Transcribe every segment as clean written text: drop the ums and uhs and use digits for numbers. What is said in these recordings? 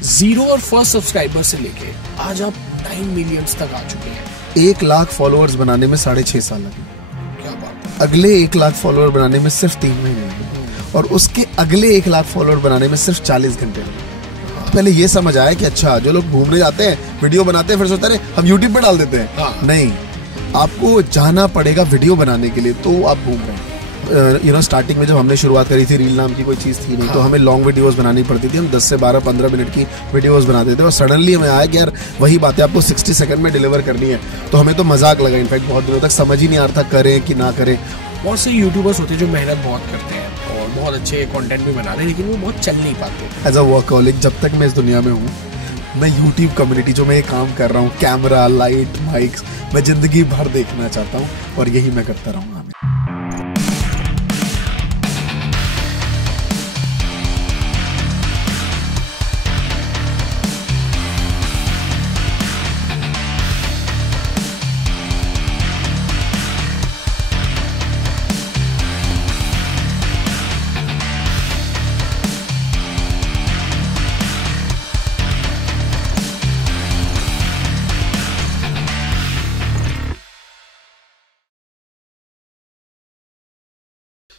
Zero और first subscriber से लेके आज आप 9 मिलियंस तक आ चुके हैं। 1 लाख फॉलोअर्स बनाने में 6.5 साल लगे। क्या बात है। अगले 1 लाख फॉलोअर बनाने में सिर्फ 3 महीने लगे और उसके अगले 1 लाख फॉलोअर बनाने में सिर्फ 40 घंटे लगे। पहले ये समझ आया कि अच्छा, जो लोग घूमने जाते हैं, वीडियो बनाते हैं, फिर सोचते हैं हम यूट्यूब पे डाल देते हैं। नहीं, आपको जाना पड़ेगा वीडियो बनाने के लिए, तो आप घूम रहे हैं। स्टार्टिंग में जब हमने शुरुआत करी थी, रील नाम की कोई चीज़ थी नहीं, तो हमें लॉन्ग वीडियोस बनानी पड़ती थी। हम 10 से 12, 15 मिनट की वीडियोस बनाते थे और सडनली हमें आया कि यार वही बातें आपको 60 सेकंड में डिलीवर करनी है। तो हमें तो मजाक लगा, इनफैक्ट बहुत दिनों तक समझ ही नहीं आ रहा था करें कि ना करें। बहुत से यूट्यूबर्स होते हैं जो मेहनत बहुत करते हैं और बहुत अच्छे कंटेंट भी बना रहे हैं, लेकिन वो बहुत चल नहीं पाते। एज अ वर्कहॉलिक, जब तक मैं इस दुनिया में हूँ, मैं यूट्यूब कम्युनिटी जो मैं ये काम कर रहा हूँ, कैमरा, लाइट, माइक्स, मैं जिंदगी भर देखना चाहता हूँ और यही मैं करता रहूँगा।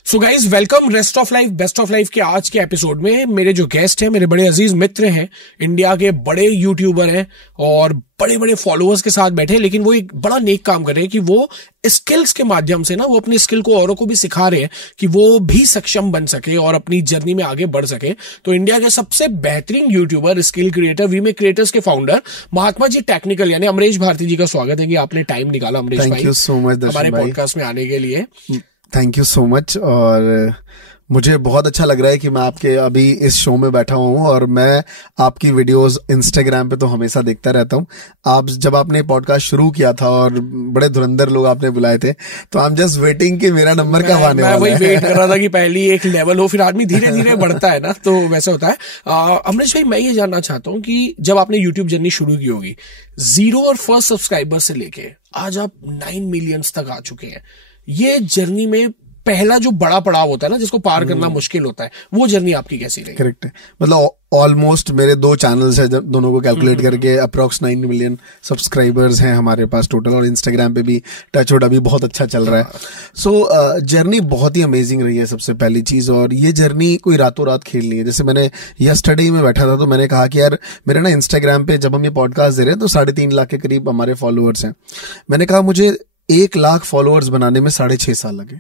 So guys, welcome rest of life best of life के आज के एपिसोड में। मेरे जो गेस्ट हैं, मेरे बड़े अजीज मित्र हैं, इंडिया के बड़े यूट्यूबर हैं और बड़े बड़े फॉलोअर्स के साथ बैठे, लेकिन वो एक बड़ा नेक काम कर रहे हैं कि वो स्किल्स के माध्यम से ना, वो अपनी स्किल को औरों को भी सिखा रहे हैं कि वो भी सक्षम बन सके और अपनी जर्नी में आगे बढ़ सके। तो इंडिया के सबसे बेहतरीन YouTuber, skill creator, we make creators के फाउंडर महात्मा जी टेक्निकल यानी अमरीश भारती जी का स्वागत है कि आपने टाइम निकाला अमरीश भाई, थैंक यू सो मच हमारे पॉडकास्ट में आने के लिए। Thank you so much. और मुझे बहुत अच्छा लग रहा है कि मैं आपके अभी इस शो में बैठा हूँ और मैं आपकी वीडियोस इंस्टाग्राम पे तो हमेशा देखता रहता हूँ। आप जब आपने पॉडकास्ट शुरू किया था और बड़े धुरंधर लोग आपने बुलाए थे, तो आई एम जस्ट वेटिंग कि मेरा नंबर कब आने वाला है। मैं वही वेट कर रहा था कि पहली एक लेवल हो, फिर आदमी धीरे धीरे बढ़ता है ना, तो वैसा होता है। अमरीश भाई, मैं ये जानना चाहता हूँ कि जब आपने यूट्यूब जर्नी शुरू की होगी, जीरो और फर्स्ट सब्सक्राइबर से लेके आज आप 9 मिलियंस तक आ चुके हैं, ये जर्नी में पहला जो बड़ा पड़ाव होता है ना, जिसको पार करना मुश्किल होता है, वो जर्नी आपकी कैसी रही? करेक्ट है। मतलब ऑलमोस्ट मेरे 2 चैनल्स है, दोनों को कैलकुलेट करके अप्रॉक्स 9 मिलियन सब्सक्राइबर्स हैं हमारे पास टोटल, और इंस्टाग्राम पे भी टचवुड अभी बहुत अच्छा चल रहा है। सो जर्नी बहुत ही अमेजिंग रही है, सबसे पहली चीज। और ये जर्नी कोई रातों रात खेल नहीं है। जैसे मैंने यस्टरडे में बैठा था तो मैंने कहा कि यार मेरे ना इंस्टाग्राम पे जब हम ये पॉडकास्ट दे रहे हैं तो 3.5 लाख के करीब हमारे फॉलोअर्स हैं। मैंने कहा मुझे 1 लाख फॉलोअर्स बनाने में 6.5 साल लगे।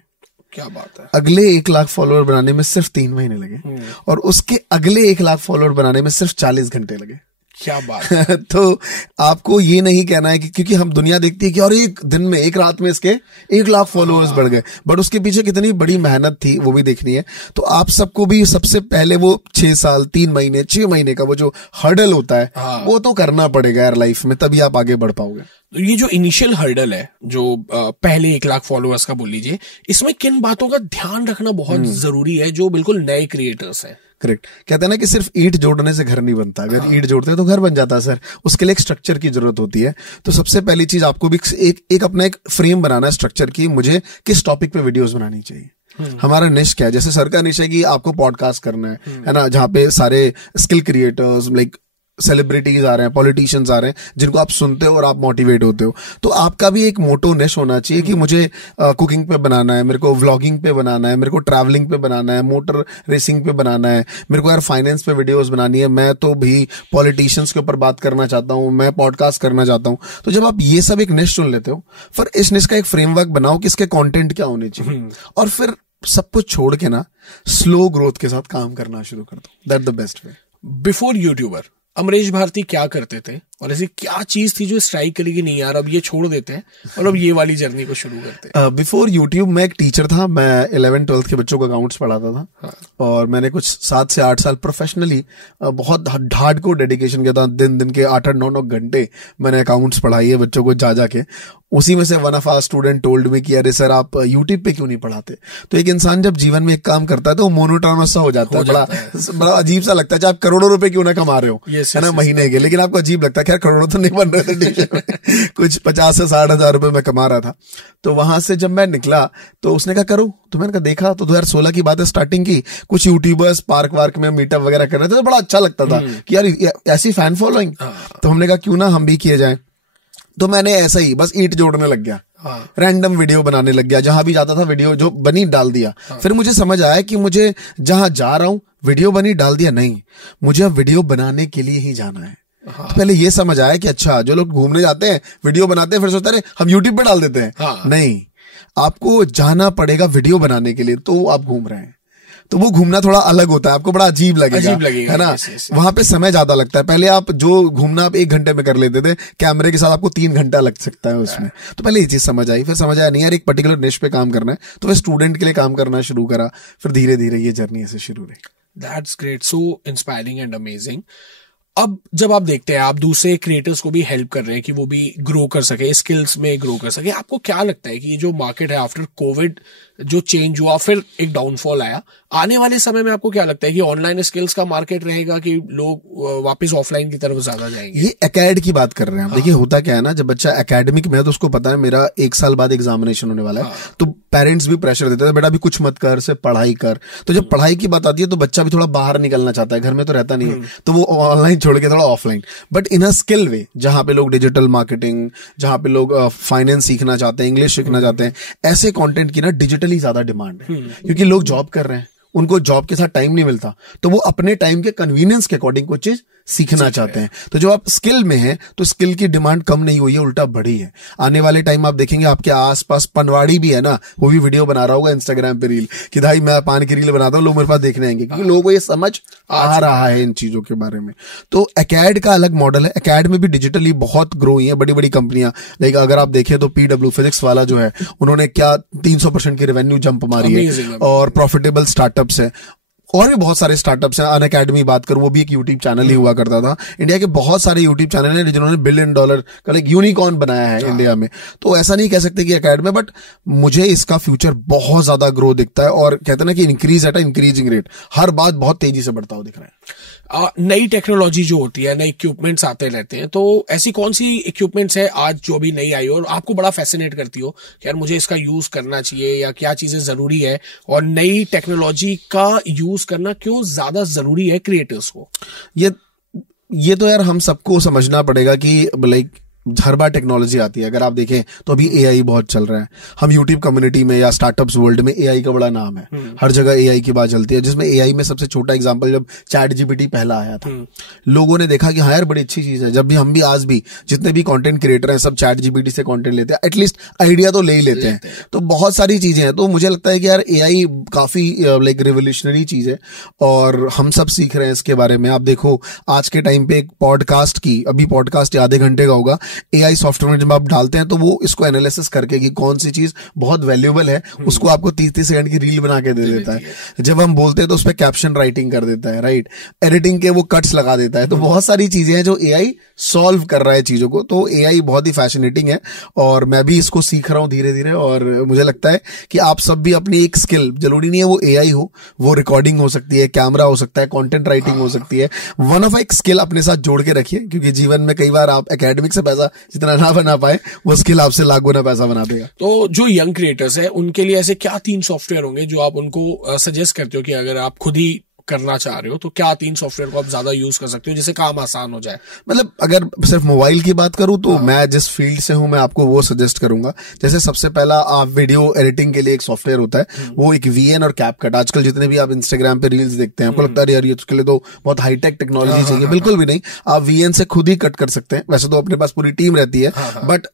क्या बात है। अगले 1 लाख फॉलोअर बनाने में सिर्फ 3 महीने लगे और उसके अगले 1 लाख फॉलोअर बनाने में सिर्फ 40 घंटे लगे। क्या बात है। तो आपको ये नहीं कहना है कि, क्योंकि हम दुनिया देखती है कि और एक दिन में, एक रात में इसके 1 लाख फॉलोअर्स बढ़ गए, बट उसके पीछे कितनी बड़ी मेहनत थी वो भी देखनी है। तो आप सबको भी सबसे पहले वो 6 साल, 3 महीने, 6 महीने का वो जो हर्डल होता है, वो तो करना पड़ेगा यार लाइफ में, तभी आप आगे बढ़ पाओगे। तो ये जो इनिशियल हर्डल है, जो पहले 1 लाख फॉलोअर्स का बोल लीजिए, इसमें किन बातों का ध्यान रखना बहुत जरूरी है जो बिल्कुल नए क्रिएटर्स हैं? करेक्ट। कहते हैं ना कि सिर्फ ईंट जोड़ने से घर नहीं बनता, अगर ईंट जोड़ते हैं तो घर बन जाता है सर। उसके लिए एक स्ट्रक्चर की जरूरत होती है। तो सबसे पहली चीज आपको भी एक अपना एक फ्रेम बनाना है स्ट्रक्चर की, मुझे किस टॉपिक पे वीडियोस बनानी चाहिए। हमारा निश क्या है? जैसे सर का निश है कि आपको पॉडकास्ट करना है ना, जहाँ पे सारे स्किल क्रिएटर्स, लाइक सेलिब्रिटीज आ रहे हैं, पॉलिटिशियंस आ रहे हैं, जिनको आप सुनते हो और आप मोटिवेट होते हो। तो आपका भी एक मोटो निश होना चाहिए कि मुझे कुकिंग पे बनाना है, मेरे को व्लॉगिंग पे बनाना है, मेरे को ट्रैवलिंग पे बनाना है, मोटर रेसिंग पे बनाना है, मेरे को यार फाइनेंस पे वीडियोस बनानी है, मैं तो भी पॉलिटिशियंस के ऊपर बात करना चाहता हूँ, मैं पॉडकास्ट करना चाहता हूँ। तो जब आप ये सब एक निश चुन लेते हो, फिर इस निश का एक फ्रेमवर्क बनाओ कि इसके कॉन्टेंट क्या होने चाहिए, और फिर सब कुछ छोड़ के ना स्लो ग्रोथ के साथ काम करना शुरू कर दो। That the best way. Before YouTuber Amrish Bharti क्या करते थे और ऐसी क्या चीज थी जो स्ट्राइक करी कि नहीं यार अब ये छोड़ देते हैं और अब ये वाली जर्नी को शुरू करते हैं? बिफोर यूट्यूब मैं एक टीचर था। मैं 11th-12th के बच्चों को अकाउंट्स पढ़ाता था। हाँ। और मैंने कुछ 7 से 8 साल प्रोफेशनली बहुत हार्ड को डेडिकेशन किया था। दिन के 8-8, 9-9 घंटे मैंने अकाउंट्स पढ़ाई है बच्चों को जा के। उसी में से one of our student told me कि अरे सर आप यूट्यूब पे क्यों नहीं पढ़ाते? तो एक इंसान जब जीवन में एक काम करता है तो मोनोटोनस सा हो जाता है, बड़ा अजीब सा लगता है। चाहे आप करोड़ों रुपए क्यों ना कमा रहे हो, है ना, महीने के, लेकिन आपको अजीब लगता है खैर करोड़ों तो नहीं बन रहे थे डीजे में कुछ 50 से 60 हजार रुपए मैं कमा रहा था। तो वहां से जब मैं निकला तो उसने कहा करो, तो मैंने कहा देखा, तो 2016 की बात है, स्टार्टिंग की, कुछ यूट्यूबर्स पार्क वार्क में मीटअप वगैरह कर रहे थे, तो बड़ा अच्छा लगता था कि यार ऐसी फैन फॉलोइंग। तो हमने कहा क्यों ना हम भी किए जाए। तो मैंने ऐसा ही बस ईंट जोड़ने लग गया, रैंडम वीडियो बनाने लग गया, जहां भी जाता था वीडियो जो बनी डाल दिया। फिर मुझे समझ आया कि मुझे जहां जा रहा हूं वीडियो बनी डाल दिया नहीं, मुझे अब वीडियो बनाने के लिए ही जाना है। तो पहले ये समझ आया कि अच्छा जो लोग घूमने जाते हैं वीडियो बनाते हैं फिर सोचते हैं हम यूट्यूब पे डाल देते हैं, नहीं, आपको जाना पड़ेगा वीडियो बनाने के लिए, तो आप घूम रहे हैं। तो वो घूमना थोड़ा अलग होता है, आपको बड़ा अजीब लगेगा है ना। वहां पे समय ज्यादा लगता है। पहले आप जो घूमना आप 1 घंटे में कर लेते थे, कैमरे के साथ आपको 3 घंटा लग सकता है उसमें। तो पहले ये चीज समझ आई, फिर समझ आया नहीं यार एक पर्टिकुलर निश पे काम करना है, तो फिर स्टूडेंट के लिए काम करना शुरू करा, फिर धीरे धीरे ये जर्नी ऐसे शुरू रही। That's great, so inspiring and amazing. अब जब आप देखते हैं आप दूसरे क्रिएटर्स को भी हेल्प कर रहे हैं कि वो भी ग्रो कर सके, स्किल्स में ग्रो कर सके, आपको क्या लगता है कि ये जो मार्केट है आफ्टर कोविड जो चेंज हुआ, फिर एक डाउनफॉल आया, आने वाले समय में आपको क्या लगता है कि ऑनलाइन स्किल्स का मार्केट रहेगा कि लोग वापस ऑफलाइन की तरफ ज्यादा जाएंगे? ये एकेड की बात कर रहे हैं हम। देखिए होता क्या है ना, जब बच्चा एकेडमिक में है तो उसको पता है मेरा 1 साल बाद एग्जामिनेशन होने वाला है, तो पेरेंट्स भी प्रेशर देते हैं बेटा अभी कुछ मत कर, सिर्फ पढ़ाई कर। तो जब पढ़ाई की बात आती है तो बच्चा भी थोड़ा बाहर निकलना चाहता है, घर में तो रहता नहीं है, तो वो ऑनलाइन छोड़ के थोड़ा offline. But in a skill way, जहां पे लोग डिजिटल मार्केटिंग, जहां पे लोग फाइनेंस सीखना चाहते हैं, इंग्लिश सीखना चाहते हैं, ऐसे कंटेंट की ना डिजिटली ज्यादा डिमांड है, क्योंकि लोग जॉब कर रहे हैं, उनको जॉब के साथ टाइम नहीं मिलता, तो वो अपने टाइम के कन्वीनियंस के अकॉर्डिंग कुछ चीज सीखना चाहते हैं। तो जब आप स्किल में हैं तो स्किल की डिमांड कम नहीं हुई है, उल्टा बढ़ी है। आने वाले टाइम आप देखेंगे आपके आसपास पनवाड़ी भी है ना, वो भी वीडियो बना रहा होगा इंस्टाग्राम पे रील कि भाई मैं पान की रील बनाता हूँ, लोग मेरे पास देखने आएंगे, क्योंकि लोगों को ये समझ आ रहा है इन चीजों के बारे में। तो एकेड का अलग मॉडल है, एकेड में भी डिजिटली बहुत ग्रो हुई है बड़ी बड़ी कंपनियां। लाइक अगर आप देखें तो PW फिजिक्स वाला जो है उन्होंने क्या 300% की रेवेन्यू जंप मारी है, और प्रॉफिटेबल स्टार्टअप्स है। और भी बहुत सारे स्टार्टअप्स हैं, अनअकैडमी बात करूं वो भी एक यूट्यूब चैनल ही हुआ करता था। इंडिया के बहुत सारे यूट्यूब चैनल हैं जिन्होंने $1 बिलियन का एक यूनिकॉर्न बनाया है इंडिया में। तो ऐसा नहीं कह सकते कि अकेडमी, बट मुझे इसका फ्यूचर बहुत ज्यादा ग्रो दिखता है, और कहते हैं ना कि इंक्रीज एट इंक्रीजिंग रेट, हर बात बहुत तेजी से बढ़ता हुआ दिख रहा है। नई टेक्नोलॉजी जो होती है, नए इक्विपमेंट्स आते रहते हैं, तो ऐसी कौन सी इक्विपमेंट्स है आज जो अभी नई आई हो और आपको बड़ा फैसिनेट करती हो कि यार मुझे इसका यूज करना चाहिए, या क्या चीजें जरूरी है, और नई टेक्नोलॉजी का यूज करना क्यों ज्यादा जरूरी है क्रिएटर्स को? ये तो यार हम सबको समझना पड़ेगा कि लाइक हर बार टेक्नोलॉजी आती है। अगर आप देखें तो अभी AI बहुत चल रहा है, हम यूट्यूब कम्युनिटी में या स्टार्टअप्स वर्ल्ड में AI का बड़ा नाम है, हर जगह AI की बात चलती है। जिसमें AI में सबसे छोटा एग्जांपल जब ChatGPT पहला आया था, लोगों ने देखा कि हाँ यार बड़ी अच्छी चीज है। जब भी हम भी आज भी जितने भी कंटेंट क्रिएटर हैं सब ChatGPT से कंटेंट लेते हैं, एटलीस्ट आइडिया तो ले ही लेते हैं। तो बहुत सारी चीजें हैं, तो मुझे लगता है कि यार AI काफी लाइक रिवोल्यूशनरी चीज है, और हम सब सीख रहे हैं इसके बारे में। आप देखो आज के टाइम पे एक पॉडकास्ट की, अभी पॉडकास्ट आधे घंटे का होगा, AI सॉफ्टवेयर में जब आप डालते हैं तो वो इसको एनालिसिस करके कि कौन सी चीज बहुत वैल्यूएबल है, उसको आपको 30-30 सेकंड की रील बना के दे देता है। जब हम बोलते हैं तो उस पर कैप्शन राइटिंग कर देता है, राइट, एडिटिंग के वो कट्स लगा देता है। तो बहुत सारी चीजें हैं जो AI सॉल्व कर रहा है चीजों को। तो AI बहुत ही फैसिनेटिंग है, और मैं भी इसको सीख रहा हूँ धीरे धीरे। और मुझे लगता है कि आप सब भी अपनी एक स्किल, जरूरी नहीं है वो AI हो, वो रिकॉर्डिंग हो सकती है, कैमरा हो सकता है, कंटेंट राइटिंग हो सकती है, वन ऑफ एक स्किल अपने साथ जोड़ के रखिए, क्योंकि जीवन में कई बार आप एकेडमिक से पैसा जितना ना बना पाए, वो स्किल आपसे लाख गुना पैसा बना देगा। तो जो यंग क्रिएटर्स है उनके लिए ऐसे क्या 3 सॉफ्टवेयर होंगे जो आप उनको सजेस्ट करते हो कि अगर आप खुद ही करना चाह रहे हो तो क्या 3 सॉफ्टवेयर को आप ज्यादा यूज कर सकते हो जिससे काम आसान हो जाए? मतलब अगर सिर्फ मोबाइल की बात करूं तो मैं जिस फील्ड से हूं मैं आपको वो सजेस्ट करूंगा। जैसे सबसे पहला आप वीडियो एडिटिंग के लिए एक सॉफ्टवेयर होता है, वो एक VN और CapCut। आजकल जितने भी आप इंस्टाग्राम पे रील्स देखते हैं, आपको लगता है यार ये उसके लिए तो बहुत हाईटेक टेक्नोलॉजी चाहिए, बिल्कुल भी नहीं। आप VN से खुद ही कट कर सकते हैं। वैसे तो अपने पास पूरी टीम रहती है, बट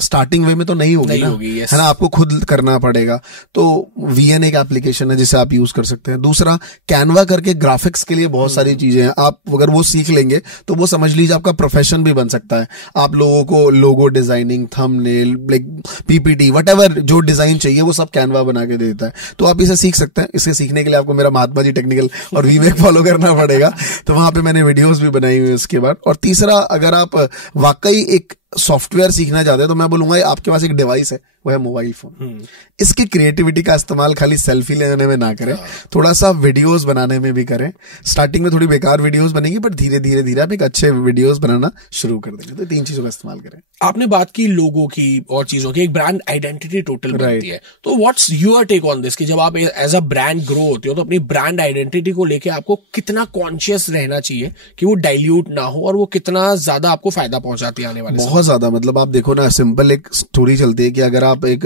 स्टार्टिंग वे में तो नहीं होगी ना, है ना, आपको खुद करना पड़ेगा। तो VN एक एप्लीकेशन है जिसे आप यूज कर सकते हैं। दूसरा Canva करके ग्राफिक्स के लिए बहुत सारी चीजें हैं, आप अगर वो सीख लेंगे तो वो समझ लीजिए आपका प्रोफेशन भी बन सकता है। आप लोगों को logo designing, thumbnail, like PPT, whatever जो डिजाइन चाहिए वो सब Canva बना के दे देता है। तो आप इसे सीख सकते हैं। इसे सीखने के लिए आपको मेरा महात्मा जी टेक्निकल और VMake फॉलो करना पड़ेगा, तो वहां पे मैंने वीडियोस भी बनाई हुई इसके बाद। और तीसरा, अगर आप वाकई एक सॉफ्टवेयर सीखना चाहते हैं तो मैं बोलूंगा आपके पास एक डिवाइस है वो है मोबाइल फोन। इसकी क्रिएटिविटी का इस्तेमाल खाली सेल्फी लेने में ना करें, थोड़ा सा वीडियोस बनाने में भी करें। स्टार्टिंग में थोड़ी बेकार वीडियोस बनेगी, बट धीरे धीरे धीरे आप एक अच्छे वीडियोस बनाना शुरू कर देंगे। तो 3 चीजों का इस्तेमाल करें। आपने बात की लोगों की और चीजों की, एक ब्रांड आइडेंटिटी टोटल बनती है। तो what's your take on this कि जब आप एज अ ब्रांड ग्रो होते हो तो अपनी ब्रांड आइडेंटिटी को लेके आपको कितना कॉन्शियस रहना चाहिए कि वो डाइल्यूट ना हो और वो कितना ज्यादा आपको फायदा पहुंचाती है आने वाले? बहुत ज्यादा। मतलब आप देखो ना, सिंपल एक स्टोरी चलती है कि अगर आप एक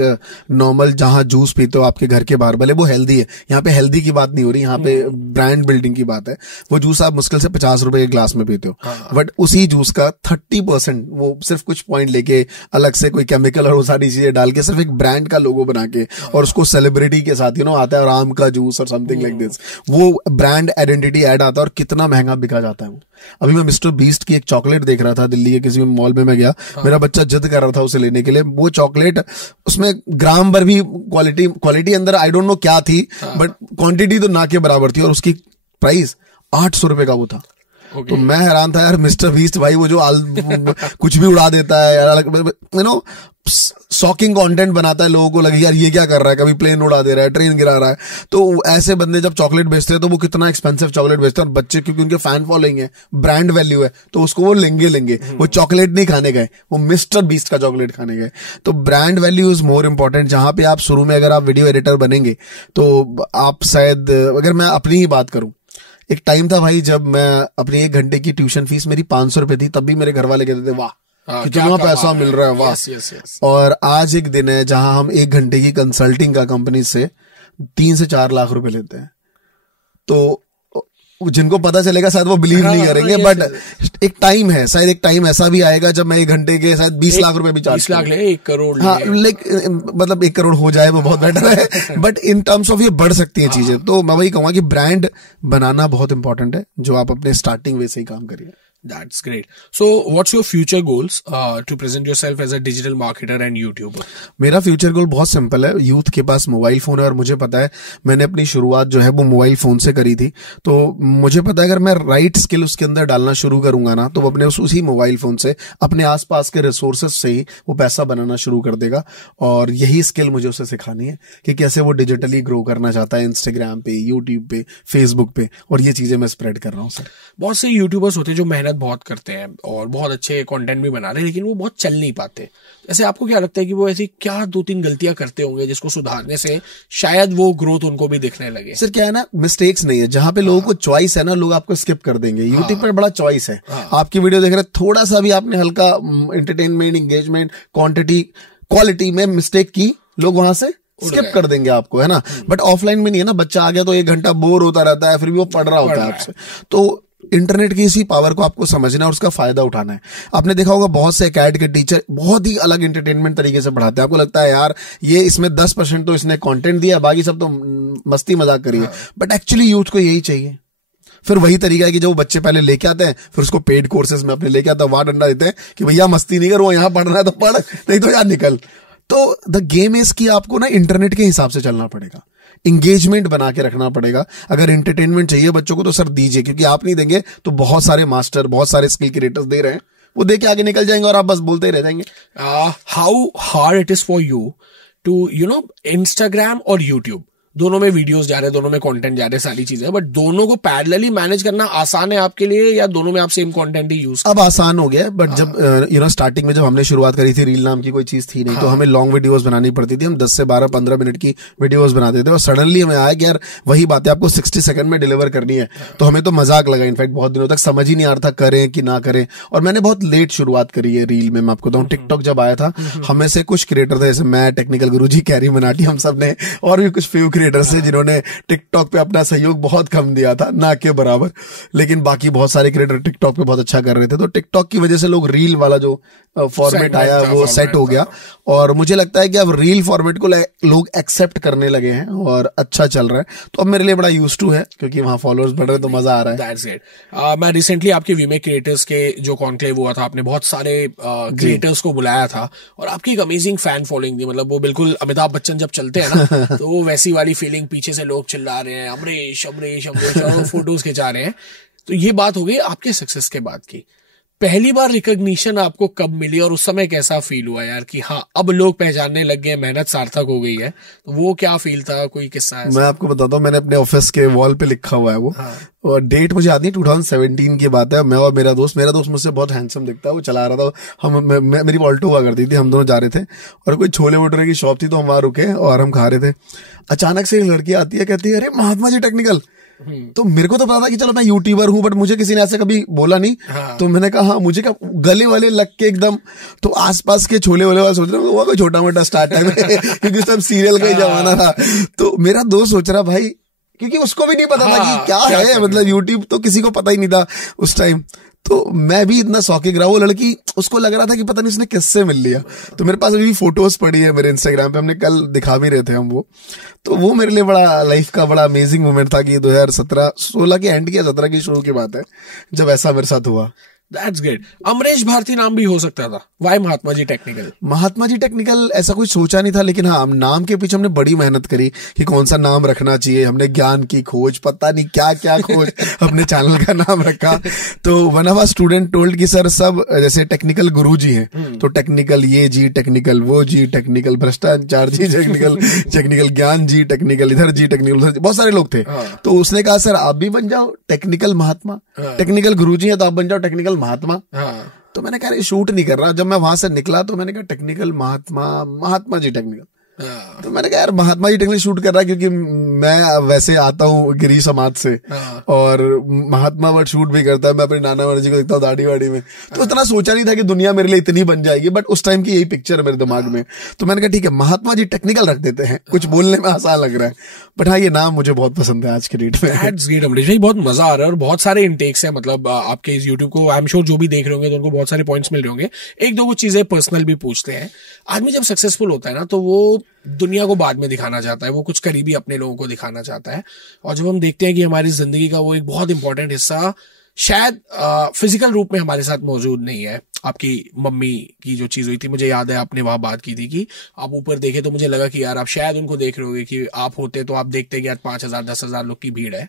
नॉर्मल जहां जूस पीते हो आपके घर के बाहर, भले वो हेल्दी है, यहाँ पे हेल्दी की बात नहीं हो रही, यहाँ पे ब्रांड बिल्डिंग की बात है। वो जूस आप मुश्किल से 50 रुपए के ग्लास में पीते हो, बट उसी जूस का 30% वो सिर्फ कुछ पॉइंट लेके अलग से कोई केमिकल और वो सारी चीजें डाल के सिर्फ एक ब्रांड का लोगो बना के और उसको सेलिब्रिटी के साथ आता है, और आम का जूस और समथिंग लाइक दिस, वो ब्रांड आइडेंटिटी ऐड आता है और कितना महंगा बिका जाता है वो। अभी मैं मिस्टर बीस्ट की एक चॉकलेट देख रहा था दिल्ली के किसी मॉल में, मैं गया, मेरा बच्चा जिद कर रहा था उसे लेने के लिए। वो चॉकलेट, उसमें ग्राम भर भी क्वालिटी अंदर आई डोंट नो क्या थी, बट क्वांटिटी तो ना के बराबर थी, और उसकी प्राइस 800 रुपए का वो था। तो मैं हैरान था यार, मिस्टर बीस्ट भाई वो जो कुछ भी उड़ा देता है यार, शॉकिंग कंटेंट बनाता है, लोगों को लगे यार ये क्या कर रहा है, कभी प्लेन उड़ा दे रहा है, ट्रेन गिरा रहा है। तो ऐसे बंदे जब चॉकलेट बेचते हैं तो वो कितना एक्सपेंसिव चॉकलेट बेचते हैं, और बच्चे क्योंकि उनके फैन फॉलोइंग है, ब्रांड वैल्यू है, तो उसको वो लेंगे। वो चॉकलेट नहीं खाने गए, वो मिस्टर बीस्ट का चॉकलेट खाने गए। तो brand value is more important. जहां पे आप शुरू में अगर आप वीडियो एडिटर बनेंगे तो आप शायद, अगर मैं अपनी ही बात करूं, एक टाइम था भाई जब मैं अपनी 1 घंटे की ट्यूशन फीस मेरी 500 रुपए थी, तब भी मेरे घर वाले कहते थे वाह कितना पैसा मिल रहा है, वाह। yes. और आज एक दिन है जहां हम 1 घंटे की कंसल्टिंग का कंपनी से 3 से 4 लाख रुपए लेते हैं। तो जिनको पता चलेगा शायद वो बिलीव नहीं करेंगे, बट एक टाइम है, शायद एक टाइम ऐसा भी आएगा जब मैं 1 घंटे के शायद 20 लाख रुपए भी चार्ज 20 लाख ले, 1 करोड़। हाँ, मतलब 1 करोड़ हो जाए वो बहुत बेटर है, बट इन टर्म्स ऑफ ये बढ़ सकती है चीजें। तो मैं वही कहूंगा कि ब्रांड बनाना बहुत इंपॉर्टेंट है, जो आप अपने स्टार्टिंग वे से ही काम करिए। That's great. So, what's your future goals to present yourself as a digital marketer and YouTuber? मेरा फ्यूचर गोल बहुत सिंपल है। यूथ के पास मोबाइल फोन है, और मुझे पता है मैंने अपनी शुरुआत जो है वो मोबाइल फोन से करी थी। तो मुझे पता है अगर मैं राइट स्किल उसके अंदर डालना शुरू करूंगा ना, तो वो अपने उसी मोबाइल फोन से, अपने आसपास के रिसोर्सेज से ही वो पैसा बनाना शुरू कर देगा। और यही स्किल मुझे उसे सिखानी है कि कैसे वो डिजिटली ग्रो करना चाहता है, इंस्टाग्राम पे, यूट्यूब पे, फेसबुक पे, और ये चीजें मैं स्प्रेड कर रहा हूँ सर। बहुत से यूट्यूबर्स होते हैं जो मेहनत बहुत करते हैं और बहुत अच्छे कंटेंट भी बना रहे हैं, लेकिन वो बहुत चल नहीं पाते। ऐसे आपको क्या लगता है कि वो ऐसी क्या 2-3 गलतियां करते होंगे जिसको सुधारने से शायद वो ग्रोथ उनको भी दिखने लगे? सर क्या है ना, मिस्टेक्स नहीं है। जहां पे लोगों को चॉइस है ना, लोग आपको स्किप कर देंगे। यूट्यूब पर बड़ा चॉइस है। आपकी वीडियो देख रहे, थोड़ा सा भी आपने हल्का एंटरटेनमेंट, एंगेजमेंट, क्वालिटी में मिस्टेक की, लोग वहां से स्किप कर देंगे आपको, है ना। बट ऑफलाइन में नहीं है ना, बच्चा आ गया तो 1 घंटा बोर होता रहता है, फिर भी वो पढ़ रहा होता है आपसे। तो इंटरनेट की इसी पावर को आपको समझना है और उसका फायदा उठाना है। आपने देखा होगा बहुत से एकेड के टीचर बहुत ही अलग एंटरटेनमेंट तरीके से पढ़ाते हैं। आपको लगता है यार ये इसमें 10% तो इसने कंटेंट दिया, बाकी सब तो मस्ती मजाक करिए, बट एक्चुअली यूथ को यही चाहिए। फिर वही तरीका है कि जो बच्चे पहले लेके आते हैं, फिर उसको पेड कोर्सेज में अपने लेके आते हैं, वहां डंडा देते हैं कि भैया मस्ती नहीं करो, यहाँ पढ़ना है तो पढ़, नहीं तो यार निकल। तो द गेम इज कि आपको ना इंटरनेट के हिसाब से चलना पड़ेगा, इंगेजमेंट बना के रखना पड़ेगा। अगर एंटरटेनमेंट चाहिए बच्चों को तो सर दीजिए, क्योंकि आप नहीं देंगे तो बहुत सारे मास्टर, बहुत सारे स्किल क्रिएटर्स दे रहे हैं, वो दे के आगे निकल जाएंगे और आप बस बोलते ही रह जाएंगे। How hard it is for you to Instagram और यूट्यूब दोनों में वीडियोस जा रहे हैं, दोनों में कंटेंट जा रहे हैं, सारी चीजें, बट दोनों को पैरेलली मैनेज करना आसान है आपके लिए, या दोनों में आप सेम कंटेंट ही यूज? अब आसान हो गया, बट जब स्टार्टिंग में जब हमने शुरुआत करी थी, रील नाम की कोई चीज थी नहीं, तो हमें लॉन्ग वीडियोस बनानी पड़ती थी। हम 10 से 12, 15 मिनट की वीडियोस बनाते थे, और सडनली हमें आया कि यार वही बात है आपको 60 सेकंड में डिलीवर करनी है। तो हमें तो मजाक लगा, इनफैक्ट बहुत दिनों तक समझ ही नहीं आ रहा था करें कि ना करें। और मैंने बहुत लेट शुरुआत करी है रील में। मैं आपको बताऊं, टिकटॉक जब आया था, हमें से कुछ क्रिएटर थे, जैसे मैं, टेक्निकल गुरुजी, कैरी मनाटी, हम सब ने, और भी कुछ फ्यू क्रिएटर्स थे जिन्होंने टिकटॉक पे अपना सहयोग बहुत कम दिया था, ना के बराबर। लेकिन बाकी बहुत सारे क्रिएटर टिकटॉक पे बहुत अच्छा कर रहे थे। तो टिकटॉक की वजह से लोग रील वाला जो फॉर्मेट आया वो सेट हो गया, और मुझे लगता है कि अब रील फॉर्मेट को लोग एक्सेप्ट करने लगे हैं और अच्छा चल रहा है। तो अब मेरे लिए बड़ा यूज टू है, क्योंकि वहां फॉलोअर्स बढ़ रहे तो मजा आ रहा है। That's great. मैं रिसेंटली आपके वीमेक क्रिएटर्स के जो कॉन्क्लेव हुआ था, आपने बहुत सारे क्रिएटर्स को बुलाया था, और आपकी एक अमेजिंग फैन फॉलोइंग थी। मतलब वो बिल्कुल अमिताभ बच्चन जब चलते हैं ना तो वो वैसी वाली फीलिंग, पीछे से लोग चिल्ला रहे हैं अमरीश अमरीश अमरीश और फोटोज खिंचा रहे हैं। तो ये बात हो गई आपके सक्सेस के बाद की। पहली बार रिकॉग्निशन आपको कब मिली और उस समय कैसा फील हुआ यार कि हाँ अब लोग पहचानने लग गए, मेहनत सार्थक हो गई है? तो वो क्या फील था, कोई किस्सा है? मैं आपको बताता हूँ, मैंने अपने ऑफिस के वॉल पे लिखा हुआ है वो। हाँ। और डेट मुझे याद नहीं, 2017 की बात है। मैं और मेरा दोस्त मुझसे बहुत हैंडसम दिखता है, वो चला रहा था, मेरी ऑल्टो हुआ करती थी, हम दोनों जा रहे थे और कोई छोले भटूरे की शॉप थी तो हम वहां रुके और हम खा रहे थे। अचानक से एक लड़की आती है, कहती है अरे महात्मा जी टेक्निकल। तो मेरे को तो पता था कि चलो मैं यूट्यूबर हूं, बट मुझे किसी ने ऐसे कभी बोला नहीं। हाँ। तो मैंने कहा हाँ, मुझे क्या गले वाले लग के एकदम, तो आसपास के छोले वाले वाले सोच रहे वो कोई छोटा मोटा स्टार्ट टाइम है क्योंकि उस टाइम सीरियल का ही जमाना था। तो मेरा दोस्त सोच रहा भाई, क्योंकि उसको भी नहीं पता था कि क्या है, मतलब यूट्यूब तो किसी को पता ही नहीं था उस टाइम। तो मैं भी इतना शॉकिंग रहा, वो लड़की उसको लग रहा था कि पता नहीं उसने किससे मिल लिया। तो मेरे पास अभी फोटोज पड़ी है मेरे इंस्टाग्राम पे, हमने कल दिखा भी रहे थे हम वो। तो वो मेरे लिए बड़ा लाइफ का बड़ा अमेजिंग मोमेंट था कि 2016 के एंड की 17 की शुरू की बात है जब ऐसा मेरे साथ हुआ। That's great. अमरीश भारती नाम भी हो सकता था, वाई महात्मा जी टेक्निकल? महात्मा जी टेक्निकल ऐसा कुछ सोचा नहीं था, लेकिन हाँ नाम के पीछे हमने बड़ी मेहनत करी कि कौन सा नाम रखना चाहिए। हमने ज्ञान की खोज, पता नहीं क्या क्या खोज अपने चैनल का नाम रखा। तो one of our student told कि सर सब जैसे टेक्निकल गुरु जी हैं, तो टेक्निकल ये जी, टेक्निकल वो जी, टेक्निकल भ्रष्टाचार जी, टेक्निकल ज्ञान जी, टेक्निकल इधर जी, टेक्निकल उधर जी, बहुत सारे लोग थे। तो उसने कहा सर आप भी बन जाओ टेक्निकल महात्मा, टेक्निकल गुरु जी है तो आप बन जाओ टेक्निकल महात्मा। हाँ। तो मैंने कहा शूट नहीं कर रहा। जब मैं वहां से निकला तो मैंने कहा टेक्निकल महात्मा जी टेक्निकल। तो मैंने कहा यार महात्मा जी टेक्निकल शूट कर रहा है क्योंकि मैं वैसे आता हूँ गिरी समाज से और महात्मा वर्ड शूट भी करता है। मैं अपने नाना जी को देखता हूँ दाढ़ी वाड़ी में। तो इतना सोचा नहीं था कि दुनिया मेरे लिए इतनी बन जाएगी, बट उस टाइम की यही पिक्चर है मेरे दिमाग में। तो मैंने कहा ठीक है महात्मा जी टेक्निकल रख देते हैं, कुछ बोलने में आसान लग रहा है, बट हाँ ये नाम मुझे बहुत पसंद है आज के डेट में। अमरीश भाई बहुत मजा आ रहा है और बहुत सारे इंटेक्स है, मतलब आपके इस यूट्यूब को आई एम श्योर जो भी देख रहे होंगे तो उनको बहुत सारे पॉइंट्स मिल रहे होंगे। एक दो कुछ चीजें पर्सनल भी पूछते हैं। आदमी जब सक्सेसफुल होता है ना तो वो दुनिया को बाद में दिखाना चाहता है, वो कुछ करीबी अपने लोगों को दिखाना चाहता है। और जब हम देखते हैं कि हमारी जिंदगी का वो एक बहुत इंपॉर्टेंट हिस्सा शायद फिजिकल रूप में हमारे साथ मौजूद नहीं है। आपकी मम्मी की जो चीज हुई थी, मुझे याद है आपने वहां बात की थी कि आप ऊपर देखे तो मुझे लगा कि यार आप शायद उनको देख रहे होगे कि आप होते तो आप देखते कि यार 5,000 10,000 लोग की भीड़ है।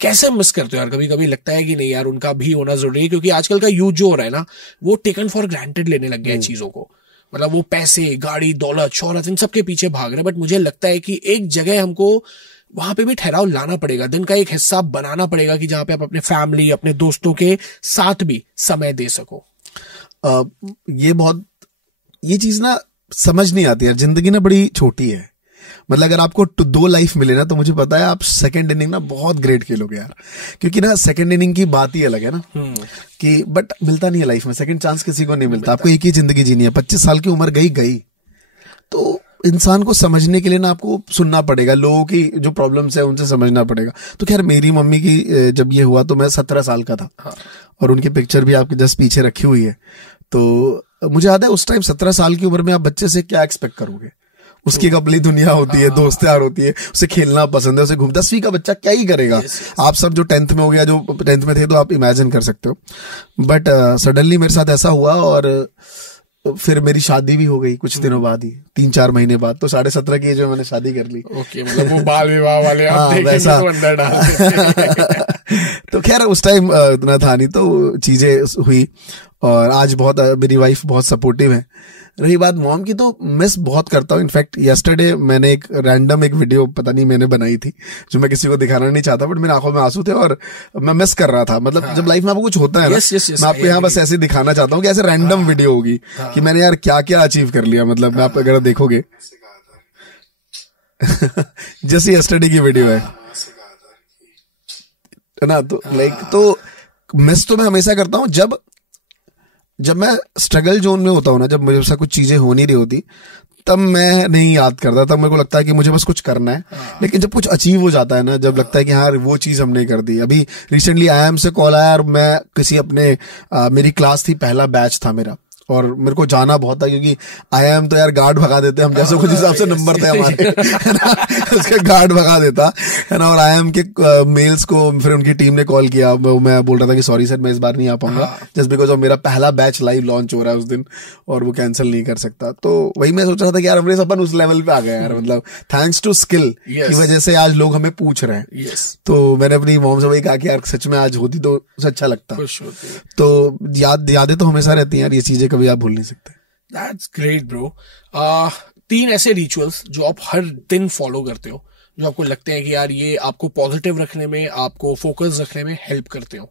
कैसे मिस करते हो यार? कभी कभी लगता है कि नहीं यार उनका भी होना जरूरी है, क्योंकि आजकल का यूथ जो हो रहा है ना वो टेकन फॉर ग्रांटेड लेने लग गया है चीजों को। मतलब वो पैसे, गाड़ी, दौलत, शोहरत, इन सबके पीछे भाग रहे हैं। बट मुझे लगता है कि एक जगह हमको वहां पे भी ठहराव लाना पड़ेगा, दिन का एक हिस्सा बनाना पड़ेगा कि जहां पे आप अपने फैमिली, अपने दोस्तों के साथ भी समय दे सको। ये चीज ना समझ नहीं आती यार। जिंदगी ना बड़ी छोटी है। मतलब अगर आपको 2 लाइफ मिले ना तो मुझे पता है आप सेकंड इनिंग ना बहुत ग्रेट खेलोगे यार, क्योंकि ना सेकंड इनिंग की बात ही अलग है ना कि बट मिलता नहीं है लाइफ में सेकंड चांस, किसी को नहीं मिलता। आपको एक ही जिंदगी जीनी है। 25 साल की उम्र गई तो इंसान को समझने के लिए ना आपको सुनना पड़ेगा, लोगों की जो प्रॉब्लम्स है उनसे समझना पड़ेगा। तो खैर मेरी मम्मी की जब ये हुआ तो मैं 17 साल का था। हाँ। और उनकी पिक्चर भी आपके जस्ट पीछे रखी हुई है। तो मुझे याद है उस टाइम 17 साल की उम्र में आप बच्चे से क्या एक्सपेक्ट करोगे? उसकी एक अपनी दुनिया होती है, दोस्त यार होती है, उसे खेलना पसंद है, उसे घूम। 10वीं का बच्चा क्या ही करेगा? आप सब जो 10th में हो गया, जो 10th में थे, तो आप इमेजिन कर सकते हो। बट सडनली मेरे साथ ऐसा हुआ और फिर मेरी शादी भी हो गई कुछ दिनों बाद ही, 3-4 महीने बाद। तो 17.5 की एज में मैंने शादी कर ली। ओके, मतलब वो बाल विवाह वाले आप वैसा तो अंदर डाल तो खैर उस टाइम इतना था नहीं, तो चीजें हुई। और आज बहुत मेरी वाइफ बहुत सपोर्टिव है। रही बात मॉम की, तो मिस बहुत करता हूँ। इनफैक्ट यस्टरडे मैंने एक रैंडम एक वीडियो पता नहीं मैंने बनाई थी जो मैं किसी को दिखाना नहीं चाहता, बट मेरी आंखों में आंसू थे और मैं मिस कर रहा था। मतलब हाँ। जब लाइफ में आपको कुछ होता है ना, मैं आपको यहाँ बस ऐसे दिखाना चाहता हूँ कि ऐसे रैंडम वीडियो होगी कि मैंने यार क्या क्या अचीव कर लिया। मतलब मैं आप अगर देखोगे जैसे यस्टरडे की वीडियो है ना, तो लाइक तो मिस तो मैं हमेशा करता हूँ जब मैं स्ट्रगल जोन में होता हूँ ना, जब मुझे कुछ चीजें हो नहीं रही होती तब मैं नहीं याद करता। तब मेरे को लगता है कि मुझे बस कुछ करना है। लेकिन जब कुछ अचीव हो जाता है ना, जब लगता है कि हाँ वो चीज हमने कर दी। अभी रिसेंटली IIM से कॉल आया और मैं किसी अपने मेरी क्लास थी, पहला बैच था मेरा, और मेरे को जाना बहुत था, क्योंकि IIM तो यार गार्ड भगा देते, हम जैसे कुछ हिसाब से नंबर थे हमारे, है ना, उसके गार्ड भगा देता, है ना। और IIM के मेल्स को फिर उनकी टीम ने कॉल किया, मैं बोल रहा था कि सॉरी सर मैं इस बार नहीं आ पाऊंगा, जस्ट बिकॉज ऑफ मेरा पहला बैच लाइव लॉन्च हो रहा है उस दिन और वो कैंसिल नहीं कर सकता। तो वही मैं सोच रहा था कि यार हमने अपन उस लेवल पे आ गए यार, मतलब थैंक्स टू स्किल की वजह से आज लोग हमें पूछ रहे हैं। तो मैंने अपनी मॉम से वही कहा कि यार सच में आज होती तो अच्छा लगता। तो यादें तो हमेशा रहती हैं यार, ये चीजें कभी आप भूल नहीं सकते। That's great, bro. 3 ऐसे रिचुअल्स जो आप हर दिन फॉलो करते हो, जो आपको लगते हैं कि यार ये आपको पॉजिटिव रखने में, आपको फोकस रखने में हेल्प करते हो।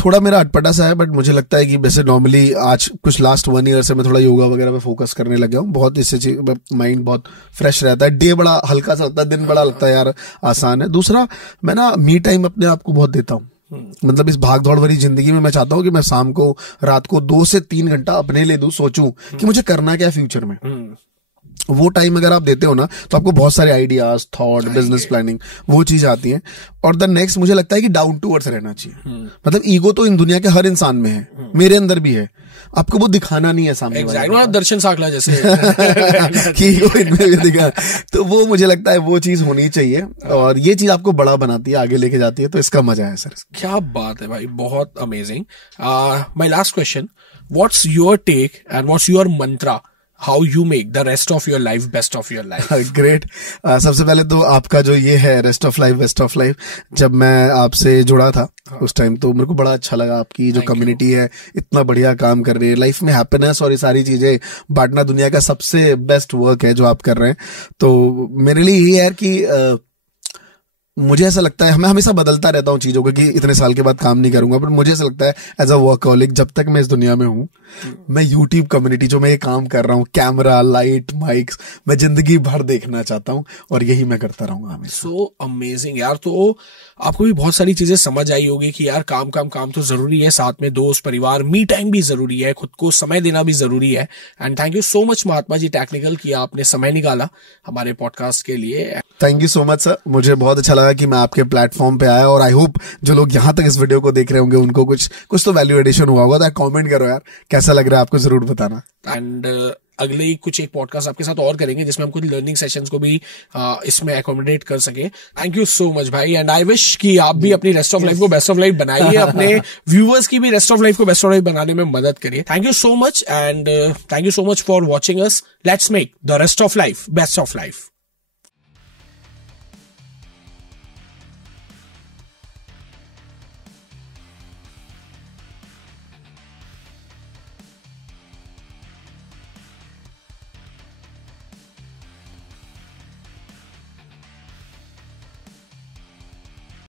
थोड़ा मेरा अटपटा सा है, बट मुझे लगता है कि वैसे नॉर्मली आज कुछ लास्ट 1 ईयर से मैं थोड़ा योगा वगैरह पे फोकस करने लग गया हूँ। बहुत इससे माइंड बहुत फ्रेश रहता है, डे बड़ा हल्का सा लगता है, दिन बड़ा लगता है यार आसान है। दूसरा, मैं ना मी टाइम अपने आप को बहुत देता हूँ। मतलब इस भाग दौड़ भरी जिंदगी में मैं चाहता हूँ कि मैं शाम को, रात को 2 से 3 घंटा अपने लिए दूं, सोचूं कि मुझे करना क्या है फ्यूचर में। वो टाइम अगर आप देते हो ना तो आपको बहुत सारे आइडियाज, थॉट, बिजनेस प्लानिंग, वो चीज आती है। और द नेक्स्ट मुझे लगता है कि डाउन टू अर्थ रहना चाहिए। मतलब ईगो तो इन दुनिया के हर इंसान में है, मेरे अंदर भी है, आपको वो दिखाना नहीं है सामने वाले, दर्शन साकला जैसे कि ईगो इनमें भी दिखा। तो वो मुझे लगता है वो चीज होनी चाहिए, और ये चीज आपको बड़ा बनाती है, आगे लेके जाती है, तो इसका मजा है सर। क्या बात है भाई, बहुत amazing. My last question, what's your take and what's your mantra how you make the rest of your life best of your life? Great. सबसे पहले तो आपका जो ये है rest of life best of life, जब मैं आपसे जुड़ा था उस टाइम तो मेरे को बड़ा अच्छा लगा। आपकी जो कम्युनिटी है इतना बढ़िया काम कर रही है, लाइफ में हैप्पीनेस और ये सारी चीजें बांटना दुनिया का सबसे बेस्ट वर्क है जो आप कर रहे हैं। तो मेरे लिए ये है कि मुझे ऐसा लगता है, मैं हमेशा बदलता रहता हूँ चीजों को, कि इतने साल के बाद काम नहीं करूंगा, बट मुझे ऐसा लगता है एज अ वर्कहॉलिक, जब तक मैं इस दुनिया में हूँ, मैं यूट्यूब कम्युनिटी जो मैं ये काम कर रहा हूँ, कैमरा, लाइट, माइक्स, मैं जिंदगी भर देखना चाहता हूँ, और यही मैं करता रहूंगा हमेशा। सो अमेजिंग यार। तो आपको भी बहुत सारी चीजें समझ आई होगी कि यार काम काम काम तो जरूरी है, साथ में दोस्त, परिवार, मी टाइम भी जरूरी है, खुद को समय देना भी जरूरी है। And thank you so much Mahatma ji technical कि आपने समय निकाला हमारे पॉडकास्ट के लिए। Thank you so much sir, मुझे बहुत अच्छा लगा कि मैं आपके प्लेटफॉर्म पे आया, और आई होप जो लोग यहाँ तक इस वीडियो को देख रहे होंगे उनको कुछ तो वैल्यू एडिशन हुआ होगा। तो कमेंट करो यार कैसा लग रहा है आपको, जरूर बताना। एंड अगले ही कुछ एक पॉडकास्ट आपके साथ और करेंगे जिसमें हम कुछ लर्निंग सेशंस को भी इसमें अकोमोडेट कर सके। थैंक यू सो मच भाई, एंड आई विश कि आप भी अपनी रेस्ट ऑफ लाइफ को बेस्ट ऑफ लाइफ बनाइए, अपने व्यूअर्स की भी रेस्ट ऑफ लाइफ को बेस्ट ऑफ लाइफ बनाने में मदद करिए। Thank you so much, and thank you so much for watching us. Let's make the rest of life best of life.